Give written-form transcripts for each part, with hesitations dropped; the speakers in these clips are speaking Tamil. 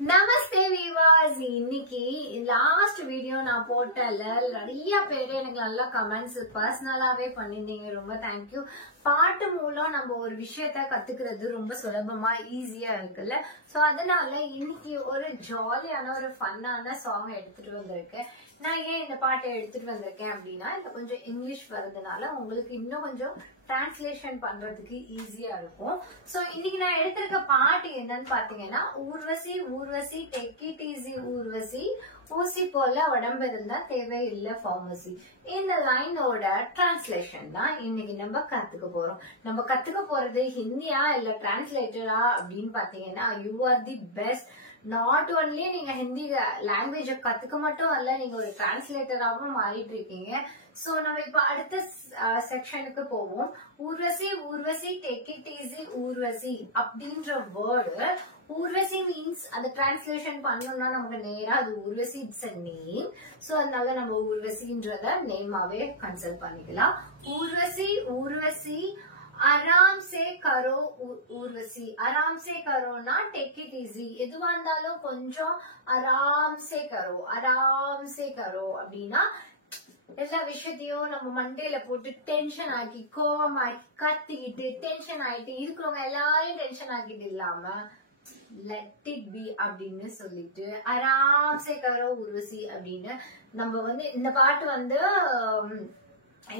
நமஸ்தே விவாஸ். இன்னைக்கு லாஸ்ட் வீடியோ நான் போட்டல நிறைய பேர் எனக்கு நல்லா கமெண்ட்ஸ் பர்சனலாவே பண்ணிருந்தீங்க. ரொம்ப தேங்க்யூ. பாட்டு மூலம் நம்ம ஒரு விஷயத்த கத்துக்கிறது ரொம்ப சுலபமா ஈஸியா இருக்குல்ல. சோ அதனால இன்னைக்கு ஒரு ஜாலியான ஒரு ஃபன்னான சாங் எடுத்துட்டு வந்திருக்கேன். நான் ஏன் இந்த பாட்டை எடுத்துட்டு வந்திருக்கேன் அப்படின்னா, இதுல கொஞ்சம் இங்கிலீஷ் வர்றதுனால உங்களுக்கு இன்னும் கொஞ்சம் டிரான்ஸ்லேஷன் பண்றதுக்கு ஈஸியா இருக்கும். சோ இன்னைக்கு நான் எடுத்திருக்க பாட்டு என்னன்னு பாத்தீங்கன்னா, Urvashi Urvashi take it easy Urvashi, ஊசி போல உடம்பு இருந்தா தேவையில்லை ஃபார்மசி. இந்த லைனோட டிரான்ஸ்லேஷன் தான் இன்னைக்கு நம்ம கத்துக்க போறோம். நம்ம கத்துக்க போறது ஹிந்தியா இல்ல டிரான்ஸ்லேட்டரா அப்படின்னு பாத்தீங்கன்னா, you are the best. Not only நீங்க ஹிந்தி லாங்குவேஜ கத்துக்க மட்டும் அல்ல, நீங்க ஒரு டிரான்ஸ்லேட்டராகவும் மாறிட்டு இருக்கீங்க. சோ நம்ம இப்ப அடுத்த செக்ஷனுக்கு போவோம். Urvashi Urvashi take it easy Urvashi அப்படின்ற வேர்டு, ஊர்வசி மீன்ஸ் அந்த டிரான்ஸ்லேஷன் பண்ணணும்னா நமக்கு நேரா அது Urvashi it's a name. So அதனால நம்ம ஊர்வசின்றத நேமாவே கன்சல்ட் பண்ணிக்கலாம். ஊர்வசி ஊர்வசி आराम से करो ஊர்வசி. आराम से करोனா टेक इट इजी. எதுவா இருந்தாலும் கொஞ்சம் आराम से करो, आराम से करो அப்படின்னா எல்லா விஷயத்தையும் நம்ம மண்டையில போட்டு டென்ஷன் ஆக்கி கோவமாக்கி கத்திக்கிட்டு டென்ஷன் ஆயிட்டு இருக்கிறவங்க எல்லாரையும் டென்ஷன் ஆக்கிட்டு இல்லாம லெட் இட் பி அப்படின்னு சொல்லிட்டு ஆராம் சே கரோ ஊர்வசி அப்படின்னு நம்ம இந்த பாட்டு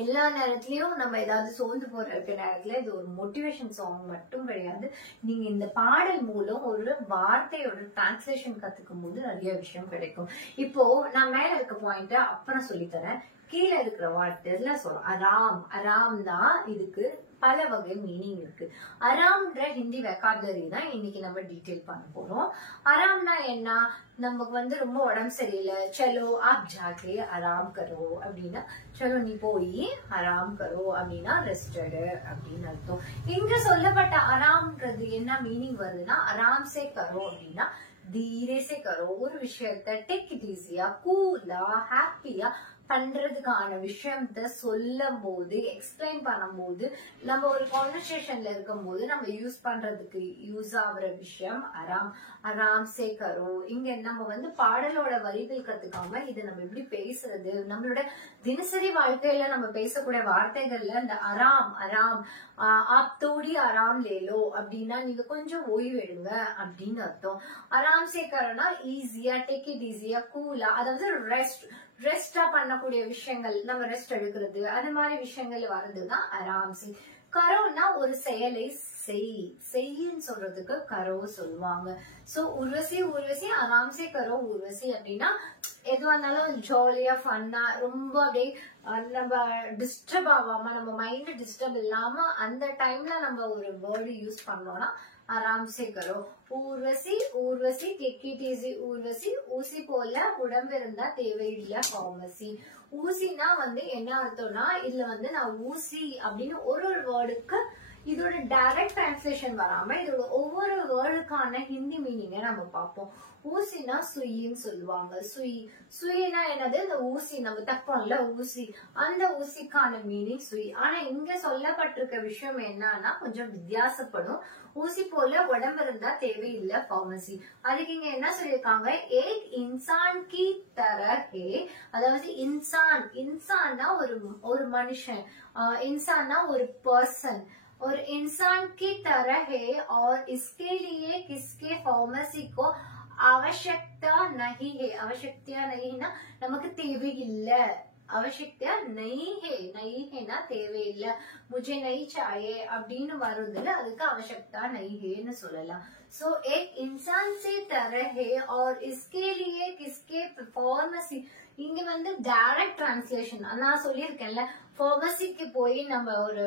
எல்லா நேரத்திலயும் நம்ம ஏதாவது சோர்ந்து போற இருக்க நேரத்துல இது ஒரு மோட்டிவேஷன் சாங் மட்டும் கிடையாது. நீங்க இந்த பாடல் மூலம் ஒரு வார்த்தையோட டிரான்ஸ்லேஷன் கத்துக்கும் போது நிறைய விஷயம் கிடைக்கும். இப்போ நான் மேல இருக்க பாயிண்ட் அப்புறம் சொல்லித்தரேன். கீழே இருக்கிற வார்த்தைல சொல்றோம் அராம். அராம் தான் இதுக்கு பல வகை மீனிங் இருக்கு. அராம்ன்ற ஹிந்தி வெக்காபுலரி தான் இன்னைக்கு நம்ம டீடைல் பண்ண போறோம். அராம்னா என்ன? நமக்கு ரொம்ப உடம்பு சரியில்லை, சலோ ஆப் ஜாக்கே ஆராம் கரோ அப்படின்னா, சலோ நீ போய் ஆராம் கரோ அப்படின்னா ரெஸ்ட் எடு அப்படின்னு அர்த்தம். இங்க சொல்லப்பட்ட ஆராம்ன்றது என்ன மீனிங் வருதுன்னா, ஆராம் சே கரோ அப்படின்னா தீரே சே கரோ. ஒரு விஷயத்த டேக் இட் ஈஸியா, கூலா, ஹாப்பியா பண்றதுக்கான விஷயத்த சொல்லும் போது, எக்ஸ்பிளைன் பண்ணும் போது, நம்ம ஒரு கான்வர்சேஷன்ல இருக்கும் போது நம்ம யூஸ் பண்றதுக்கு யூஸ் ஆகுற விஷயம் அராம். அராம் சே கரோ. இங்க நம்ம பாடலோட வரிகள் கத்துக்காம இது நம்ம எப்படி பேசுறது, நம்மளோட தினசரி வாழ்க்கையில நம்ம பேசக்கூடிய வார்த்தைகள்ல இந்த அராம் அராம் ஆப் தோடி ஆராம் லேலோ அப்படின்னா நீங்க கொஞ்சம் ஓய்வு எடுங்க அப்படின்னு அர்த்தம். அராம் சே கரோனா ஈஸியா, டேக் இட் ஈஸியா, கூலா, அதாவது ரெஸ்டா பண்ணக்கூடிய விஷயங்கள், நம்ம ரெஸ்ட் எடுக்கிறது, அது மாதிரி விஷயங்கள் வர்றதுதான் ஆராம் சே. கரோனா ஒரு செயலை செய்யின்னு சொல்றதுக்கு கரோ சொல்லுவாங்க. சோ ஊர்வசி ஊர்வசி ஆராம் சே கரோ ஊர்வசி அப்படின்னா எதுவா இருந்தாலும் ஜாலியா ஃபன்னா, ரொம்ப அப்படியே நம்ம டிஸ்டர்ப் ஆகாம, நம்ம மைண்ட் டிஸ்டர்ப் இல்லாம அந்த டைம்ல நம்ம ஒரு வேர்டு யூஸ் பண்ணோம்னா आराम से करो. Urvashi Urvashi take it easy Urvashi, ஊசி போல உடம்பு இருந்தா தேவையில்லை ஃபார்மசி. ஊசினா என்ன அர்த்தம்னா, இதுல நான் ஊசி அப்படின்னு ஒரு வேர்டுக்கு இதோட டைரக்ட் டிரான்ஸ்லேஷன் வராம இதோட ஒவ்வொரு வேர்டுக்கான ஹிந்தி மீனிங்க நம்ம பார்ப்போம். ஊசினா சுயின்னு சொல்லுவாங்க. சுயினா என்னது? இந்த ஊசி நம்ம தப்போம்ல ஊசி, அந்த ஊசிக்கான மீனிங் சுய். ஆனா இங்க சொல்லப்பட்டிருக்க விஷயம் என்னன்னா கொஞ்சம் வித்தியாசப்படும். ஊசி போல உடம்பு இருந்தா தேவையில்லை ஃபார்மசி. அதுக்கு இங்க என்ன சொல்லியிருக்காங்க? ஏக் இன்சான் கி தரஹே, அதாவது இன்சான்னா ஒரு மனுஷன், இன்சான்னா ஒரு பர்சன், और इंसान की तरह है और इसके लिए किसके फार्मेसी को आवश्यकता नहीं है. आवश्यकता नहीं ना நமக்கு தேவையில்லை. आवश्यकता नहीं है ना தேவையில்லை. मुझे नहीं चाहिए அப்படின்னு வருதுல, அதுக்கு आवश्यकता नहीं है ன்னு சொல்லலாம். सो एक इंसान से तरह है और इसके लिए किसके फार्मेसी. இங்க டைரக்ட் டிரான்ஸ்லேஷன் நான் சொல்லியிருக்கேன்ல, ஃபார்மசிக்கு போய் நம்ம ஒரு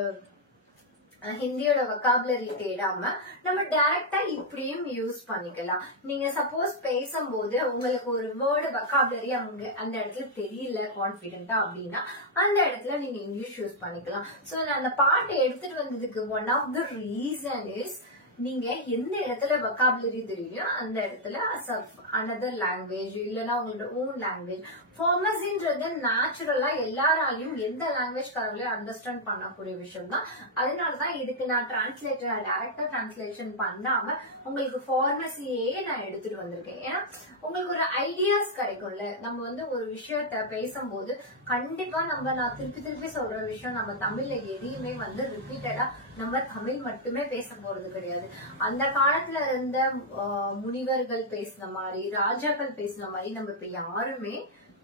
ஹிந்தியோட வொக்காபுலரி தேடாம நம்ம டைரக்டா இப்படியும் யூஸ் பண்ணிக்கலாம். நீங்க சப்போஸ் பேசும்போது உங்களுக்கு ஒரு வேர்டு வொக்காபுலரி அந்த இடத்துல தெரியல கான்பிடென்டா அப்படின்னா அந்த இடத்துல நீங்க இங்கிலீஷ் யூஸ் பண்ணிக்கலாம். சோ நான் அந்த பாட்டை எடுத்துட்டு வந்ததுக்கு one of the reason is, நீங்க எந்த இடத்துல வொக்காபுலரி தெரியும் அந்த இடத்துல another language இல்லனா உங்களோட own language. ஃபார்மசின்றது நேச்சுரலா எல்லாராலையும் எந்த லாங்குவேஜ் காரங்களையும் அண்டர்ஸ்டாண்ட் பண்ணக்கூடிய விஷயம் தான். அதனாலதான் இதுக்கு நான் டைரக்டா டிரான்ஸ்லேஷன் பண்ணாம உங்களுக்கு ஃபார்மசியே நான் எடுத்துட்டு வந்திருக்கேன். ஏன்னா உங்களுக்கு ஒரு ஐடியாஸ் கிடைக்கும்ல. நம்ம வந்து ஒரு விஷயத்த பேசும்போது கண்டிப்பா நான் திருப்பி சொல்ற விஷயம், நம்ம தமிழ்ல எதையுமே வந்து ரிப்பீட்டடா நம்ம தமிழ் மட்டுமே பேச போறது கிடையாது. அந்த காலத்துல இருந்த முனிவர்கள் பேசின மாதிரி, ராஜாக்கள் பேசின மாதிரி நம்ம இப்ப யாருமே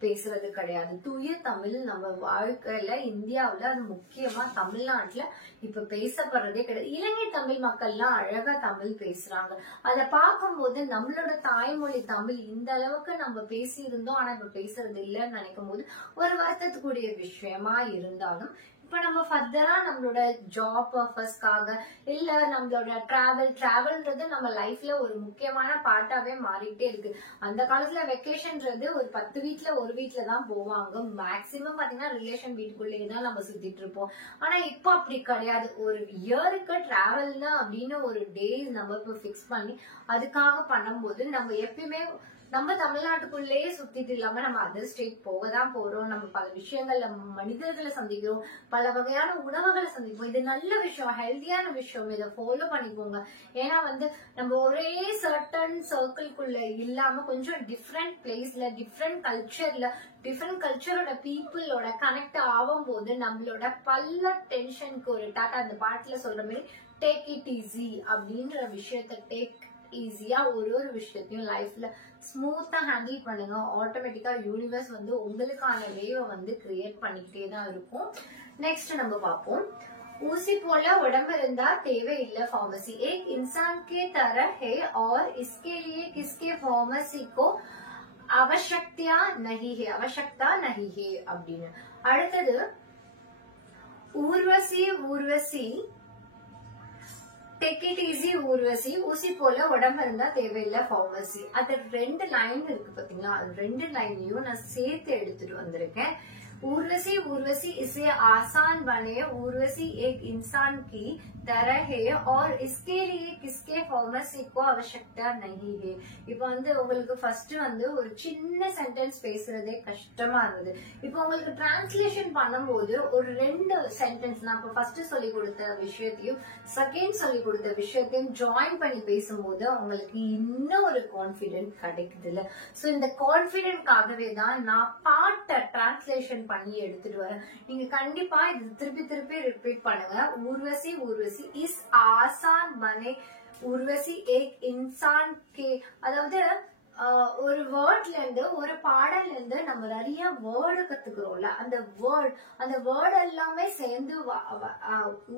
பேசுறது கிடையாது. தூய தமிழ் நம்ம வாழ்க்கையில இந்தியாவுல, அது முக்கியமா தமிழ்நாட்டுல இப்ப பேசப்படுறதே கிடையாது. இலங்கை தமிழ் மக்கள்லாம் அழகா தமிழ் பேசுறாங்க. அதை பார்க்கும்போது நம்மளோட தாய்மொழி தமிழ் இந்த அளவுக்கு நம்ம பேசி இருந்தோம், ஆனா இப்ப பேசுறது இல்லைன்னு நினைக்கும் போது ஒரு வருத்தத்துக்குரிய விஷயமா இருந்தாலும், இப்ப நம்ம ஃபர்தரா நம்மளோட ஜாப் பர்பஸ்க்காக இல்ல நம்மளோட டிராவல்ன்றது நம்ம லைஃப்ல ஒரு முக்கியமான பார்ட்டாவே மாறிட்டே இருக்கு. அந்த காலத்துல வெக்கேஷன்ன்றது ஒரு 10 வீட்ல ஒரு வீட்ல தான் போவாங்க. மேக்சிமம் பாத்தீங்கன்னா ரிலேஷன் வீட்டுக்குள்ளேயே தான் நம்ம சுத்திட்டு இருப்போம். ஆனா இப்ப அப்படி கிடையாது. ஒரு இயருக்கு டிராவல்னா அப்படின்னு ஒரு டேஸ் நம்ம இப்ப பிக்ஸ் பண்ணி அதுக்காக பண்ணும்போது நம்ம எப்பயுமே நம்ம தமிழ்நாட்டுக்குள்ளேயே சுத்திட்டு இல்லாம நம்ம அதர் ஸ்டேட் போகதான் போறோம். நம்ம பல விஷயங்கள், நம்ம மனிதர்களை சந்திக்கிறோம், பல வகையான உணவுகளை சந்திப்போம். இது நல்ல விஷயம், ஹெல்த்தியான விஷயம். இதை ஃபாலோ பண்ணிக்கோங்க. ஏன்னா வந்து நம்ம ஒரே சர்டன் சர்க்கிள்குள்ள இல்லாம கொஞ்சம் டிஃப்ரெண்ட் பிளேஸ்ல, டிஃப்ரெண்ட் கல்ச்சரோட பீப்புளோட கனெக்ட் ஆகும் போது நம்மளோட பல டென்ஷனுக்கு ஒரு டாட்டா, அந்த பாட்டுல சொல்ற மாதிரி டேக் இட் ஈஸி அப்படின்ற விஷயத்த டேக் ஈஸியா ஒரு விஷயத்தையும் லைஃப்ல ஸ்மூத்தா ஹேண்டில் பண்ணுங்க. ஆட்டோமேட்டிக்கா யூனிவர்ஸ் வந்து உங்களுக்கான வேவை வந்து கிரியேட் பண்ணிக்கிட்டே தான் இருக்கும். நெக்ஸ்ட் நம்ம பார்ப்போம். ஊசி போல உடம்பு இருந்தா தேவையில்லை फार्मेसी, एक इंसान के तरह है और इसके लिए किसके फार्मेसी को आवश्यकता नहीं है அப்படின்னு. அடுத்தது Urvashi take it easy Urvashi, ஊசி போல உடம்பு இருந்தா தேவையில்லை ஃபார்மசி. அது 2 லைன் இருக்கு பாத்தீங்களா, அது 2 லைனையும் நான் சேர்த்து எடுத்துட்டு வந்திருக்கேன். ஊர்வசி इसे आसान बने, ஊர்வசி एक इंसान की तरह है और इसके लिए किसके फार्मेसी को आवश्यकता नहीं है. இப்ப வந்து உங்களுக்கு ஃபர்ஸ்ட் வந்து ஒரு சின்ன சென்டென்ஸ் பேசுறதே கஷ்டமா இருந்தது. இப்ப உங்களுக்கு டிரான்ஸ்லேஷன் பண்ணும்போது ஒரு 2 சென்டென்ஸ் நான் இப்ப ஃபர்ஸ்ட் சொல்லி கொடுத்த விஷயத்தையும் செகண்ட் சொல்லி கொடுத்த விஷயத்தையும் ஜாயின் பண்ணி பேசும்போது உங்களுக்கு இன்னும் ஒரு கான்பிடென்ட் கிடைக்குது இல்ல. சோ இந்த கான்பிடென்ட்காகவே தான் நான் பாட்டை டிரான்ஸ்லேஷன் பண்ணி எடுத்துட்டு வரேன். நீங்க கண்டிப்பா இது திருப்பி ரிப்பீட் பண்ணுங்க. ஊர்வசி இஸ் ஆசான் பனே, ஊர்வசி ஏக் இன்சான் கே. அதாவது ஒரு வேர்ட்ல இருந்து, ஒரு பாடல்ல இருந்து நம்ம நிறைய வேர்டு கத்துக்கிறோம்ல, அந்த வேர்டு எல்லாமே சேர்ந்து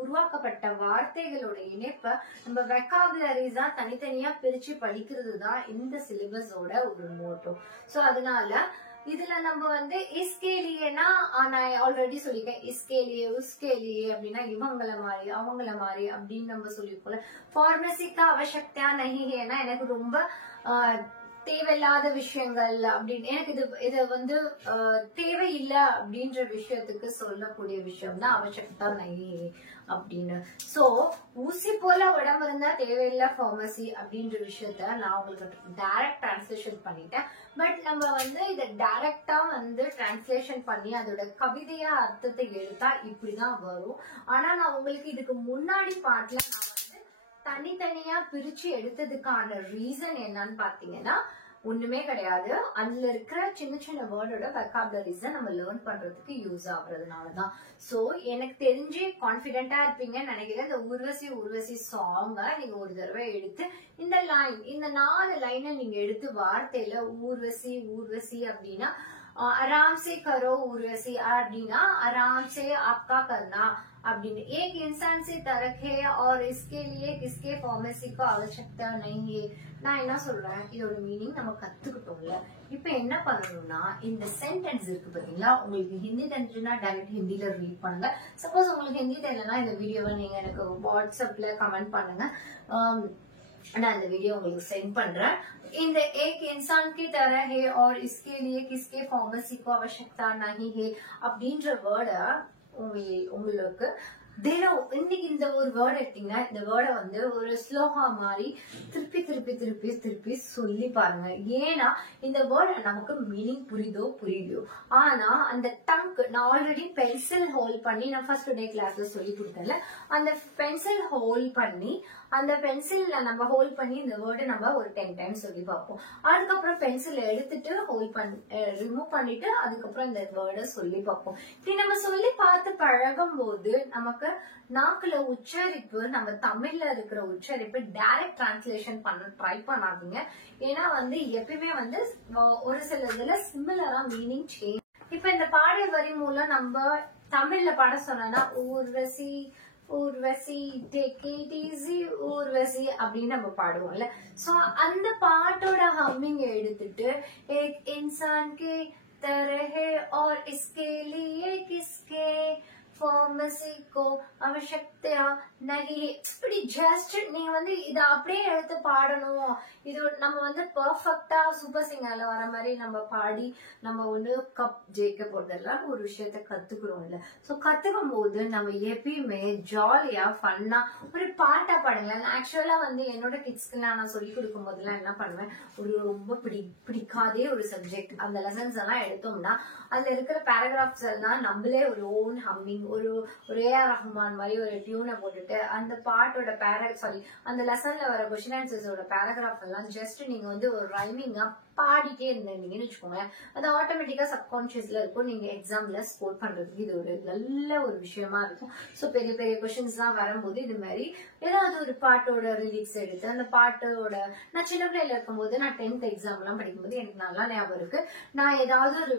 உருவாக்கப்பட்ட வார்த்தைகளோட இணைப்ப நம்ம வெக்காபுலரிஸா தனித்தனியா பிரிச்சு படிக்கிறது தான் இந்த சிலபஸோட ஒரு மோட்டோ. சோ அதனால இதுல நம்ம வந்து இஸ்கேலியனா நான் ஆல்ரெடி சொல்லிருக்கேன். இஸ்கேலியே உஸ்கேலியே அப்படின்னா இவங்கள மாதிரி அவங்கள மாதிரி அப்படின்னு நம்ம சொல்லிருக்கோம்ல. ஃபார்மசிக்கா அவசியக்தா நஹிஹேனா எனக்கு ரொம்ப தேவையில்லாத விஷயங்கள் அப்படின்னு, எனக்கு இது வந்து தேவையில்லை அப்படின்ற விஷயத்துக்கு சொல்லக்கூடிய விஷயம் தான் அவசியக்தா நஹிஹே அப்படின்னு. சோ ஊசி போல உடம்பு இருந்தா தேவையில்லை ஃபார்மசி அப்படின்ற விஷயத்த நான் உங்களுக்கு டைரக்ட் டிரான்ஸ்லேஷன் பண்ணிட்டேன். பட் நம்ம வந்து இதை டைரக்டா வந்து டிரான்ஸ்லேஷன் பண்ணி அதோட கவிதையா அர்த்தத்தை எடுத்தா இப்படிதான் வரும். ஆனா நான் உங்களுக்கு இதுக்கு முன்னாடி பாட்டுல நான் வந்து தனித்தனியா பிரிச்சு எடுத்ததுக்கான ரீசன் என்னன்னு பாத்தீங்கன்னா ஒண்ணுமே கிடையாது. அதுல இருக்கிற சின்ன வேர்டோட வெக்காபுலரிஸ நம்ம லேர்ன் பண்றதுக்கு யூஸ் ஆகுறதுனாலதான். சோ எனக்கு தெரிஞ்சு கான்பிடென்டா இருப்பீங்கன்னு நினைக்கிறேன். இந்த ஊர்வசி சாங்க நீங்க ஒரு தடவை எடுத்து இந்த 4 லைனை நீங்க எடுத்து வார்த்தையில ஊர்வசி அப்படின்னா आराम से करो उर्वशी அப்படின்னா आराम से आपका करना அப்படின்னு. एक इंसान से तरक है और इसके लिए किसके फार्मेसी को आवश्यकता नहीं है. நான் என்ன சொல்றேன், இதோட மீனிங் நம்ம கத்துக்கிட்டோம்ல. இப்ப என்ன பண்ணணும்னா இந்த சென்டென்ஸ் இருக்கு பாத்தீங்களா, உங்களுக்கு ஹிந்தி தெரிஞ்சுன்னா டைரக்ட் ஹிந்தில ரீட் பண்ணுங்க. சப்போஸ் உங்களுக்கு ஹிந்தி தெரியலன்னா இந்த வீடியோவை நீங்க எனக்கு வாட்ஸ்அப்ல கமெண்ட் பண்ணுங்க. நான் இந்த வீடியோ உங்களுக்கு சென்ட் பண்றேன். இந்த एक इंसान की तरह है और इसके लिए किसके फार्मेसी को आवश्यकता नहीं है அப்படின்ற வேர்டை உங்களுக்கு தினம் இன்னைக்கு இந்த ஒரு வேர்ட் எடுத்தீங்கன்னா இந்த வேர்டை வந்து ஒரு ஸ்லோகா மாதிரி திருப்பி திருப்பி திருப்பி திருப்பி சொல்லி பாருங்க. ஏன்னா இந்த வேர்டை நமக்கு மீனிங் புரியுதோ ஆனா அந்த டங்க் நான் ஆல்ரெடி பென்சில் ஹோல்ட் பண்ணி நான் ஃபர்ஸ்ட் டே கிளாஸ்ல சொல்லி கொடுத்தேன்ல, அந்த பென்சில் ஹோல்ட் பண்ணி அந்த பென்சில்ல நம்ம ஹோல்ட் பண்ணி இந்த வேர்டை நம்ம ஒரு 10 டைம்ஸ் சொல்லி பார்ப்போம். அதுக்கப்புறம் பென்சில் எடுத்துட்டு ஹோல்ட் பண்ணி ரிமூவ் பண்ணிட்டு அதுக்கப்புறம் இந்த வேர்டை சொல்லி பார்ப்போம். இப்படி நம்ம சொல்லி பார்த்து பழகும் போது நமக்கு நாக்குல உச்சரிப்பு, நம்ம தமிழ்ல இருக்கிற உச்சரிப்பு டைரக்ட் டிரான்ஸ்லேஷன் பண்ண ட்ரை பண்ணாதீங்க. ஏன்னா வந்து எப்பயுமே வந்து ஒரு சில இதுல சிமிலரா மீனிங் சேஞ்ச். இப்ப இந்த பாடல் வரி மூலம் நம்ம தமிழ்ல பாட சொன்னா Urvashi Urvashi take it easy Urvashi அப்படின்னு நம்ம பாடுவோம்ல. சோ அந்த பாட்டோட ஹம்மிங் எடுத்துட்டு ஏக் இன்சான் கே तरह और इसके लिए किसके फार्मेसी को आवश्यकता नहीं. இப்படி ஜஸ்ட் நீங்க வந்து இத அப்படியே எடுத்து பாடணும். இது நம்ம வந்து பெர்ஃபெக்ட்டா சூப்பர் சிங்கர்ல வர மாதிரி நம்ம பாடி நம்ம வந்து கப் ஜெயிக்க போறதெல்லாம் ஒரு விஷயத்த கத்துக்கிறோம்ல. சோ கத்துக்கும் போது நம்ம எப்பயுமே ஜாலியா ஃபன்னா ஒரு பாட்டா பாடுங்களேன். ஆக்சுவலா வந்து என்னோட கிட்ஸ்க்கு நான் சொல்லி கொடுக்கும் போதெல்லாம் என்ன பண்ணுவேன், ஒரு ரொம்ப பிடிக்காதே ஒரு சப்ஜெக்ட் அந்த லெசன்ஸ் எல்லாம் எடுத்தோம்னா அதுல இருக்கிற பேராகிராஃப்ஸ் எல்லாம் நம்மளே ஒரு ஓன் ஹம்மிங் ஒரு ஏஆர் ரஹ்மான் மாதிரி ஒரு டியூனை போட்டுட்டு அந்த பாட்டோட அந்த லெசன்ல வர கொஸ்டின் ஆன்சர்ஸோட பேராகிராஃப் எல்லாம் ஜஸ்ட் நீங்க வந்து ஒரு ரைமிங்கா பாடிட்டே இருந்தீங்கன்னு வச்சுக்கோங்க, அது ஆட்டோமேட்டிக்கா சப்கான்சியஸ்ல இருக்கும். நீங்க எக்ஸாம்ல ஸ்கோர் பண்றதுக்கு இது ஒரு நல்ல ஒரு விஷயமா இருக்கும். சோ பெரிய பெரிய கொஸ்டின்ஸ் எல்லாம் வரும்போது இது மாதிரி ஏதாவது ஒரு பாட்டோட ரிலீக்ஸ் எடுத்து அந்த பாட்டோட நான் சின்ன பிள்ளைல இருக்கும்போது நான் 10th எக்ஸாம் எல்லாம் படிக்கும்போது எனக்கு நல்லா ஞாபகம் இருக்கு. நான் ஏதாவது ஒரு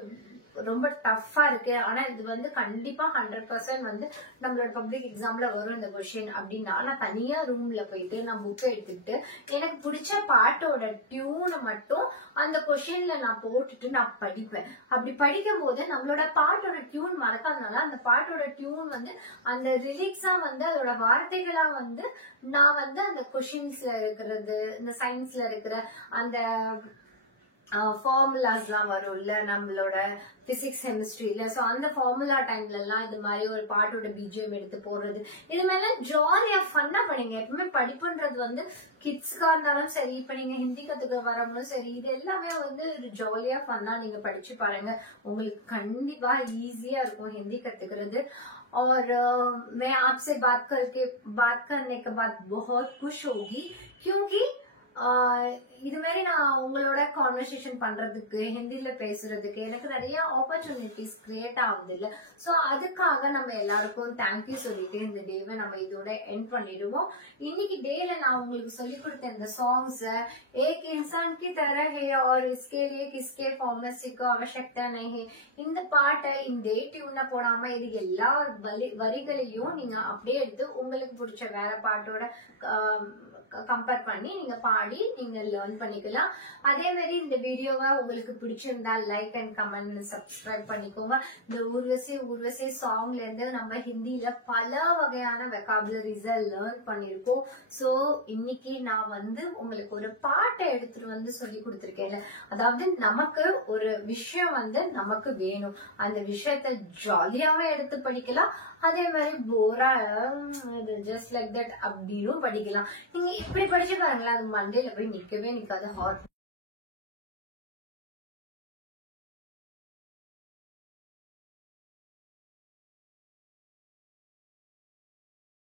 ரொம்ப டஃபா இருக்கு ஆனா இது வந்து கண்டிப்பா 100% வந்து நம்மளோட பப்ளிக் எக்ஸாம்ல வரும் இந்த கொஸ்டின் அப்படின்னா நான் தனியா ரூம்ல போயிட்டு நான் புக்கை எடுத்துக்கிட்டு எனக்கு பிடிச்ச பாட்டோட டியூனை மட்டும் அந்த கொஸ்டின்ல நான் போட்டுட்டு நான் படிப்பேன். அப்படி படிக்கும் போது நம்மளோட பாட்டோட டியூன் மறக்காதனால அந்த பாட்டோட டியூன் வந்து அந்த ரிலீக்ஸா வந்து அதோட வார்த்தைகளா வந்து நான் வந்து அந்த கொஸ்டின்ஸ்ல இருக்கிறது இந்த சயின்ஸ்ல இருக்கிற அந்த ஃபார்முலாஸ் எல்லாம் வரும்ல நம்மளோட பிசிக்ஸ் கெமிஸ்ட்ரியில. சோ அந்த ஃபார்முலா டைம்ல எல்லாம் இது மாதிரி ஒரு பாட்டோட பிஜிஎம் எடுத்து போடுறது இது மேல ஜாலியா ஃபன்னா பண்ணீங்க. எப்பவுமே படிப்புன்றது வந்து கிட்ஸ்க்கா இருந்தாலும் சரி, இப்ப நீங்க ஹிந்தி கத்துக்க வரவங்களும் சரி, இது எல்லாமே வந்து ஜாலியா ஃபன்னா நீங்க படிச்சு பாருங்க. உங்களுக்கு கண்டிப்பா ஈஸியா இருக்கும் ஹிந்தி கத்துக்கிறது. और मैं आपसे बात करने के बाद बहुत खुश होगी क्योंकि இது மாதிரி நான் உங்களோட கான்வர்சேஷன் பண்றதுக்கு ஹிந்தில பேசுறதுக்கு எனக்கு நிறைய ஆப்பர்ச்சுனிட்டிஸ் கிரியேட் ஆகுது இல்ல. சோ அதுக்காக நம்ம எல்லாருக்கும் தேங்க்யூ சொல்லிட்டு இந்த டேவை நம்ம இதோட எண்ட் பண்ணிடுவோம். இன்னைக்கு டேல நான் உங்களுக்கு சொல்லி கொடுத்த இந்த சாங்ஸ் ஏக் இன்சான் கி तरह है और इसके लिए किसके फार्मेसी को आवश्यकता नहीं है இந்த பாட்டை இந்த டியூனை போடாம இது எல்லா வரிகளையும் நீங்க அப்படியே எடுத்து உங்களுக்கு பிடிச்ச வேற பாட்டோட கம்பேர் பண்ணி நீங்க பாடி நீங்க லேர்ன் பண்ணிக்கலாம். அதே மாதிரி இந்த வீடியோவை உங்களுக்கு பிடிச்சிருந்தா லைக் அண்ட் கமெண்ட் சப்ஸ்கிரைப் பண்ணிக்கோங்க. இந்த ஊர்வசி சாங்ல இருந்து நம்ம ஹிந்தில பல வகையான வெக்காபுலரிஸ லேர்ன் பண்ணிருக்கோம். சோ இன்னைக்கு நான் வந்து உங்களுக்கு ஒரு பாட்டை எடுத்துட்டு வந்து சொல்லி கொடுத்திருக்கேன். அதாவது நமக்கு ஒரு விஷயம் வந்து நமக்கு வேணும், அந்த விஷயத்த ஜாலியாவே எடுத்து படிக்கலாம். அதே மாதிரி போரா ஜஸ்ட் லைக் தட் அப்படின்னு படிக்கலாம். நீங்க இப்படி படிச்சு பாருங்களேன், அது மண்டேல போய் நிக்கவே நிக்காது. ஹார்ட்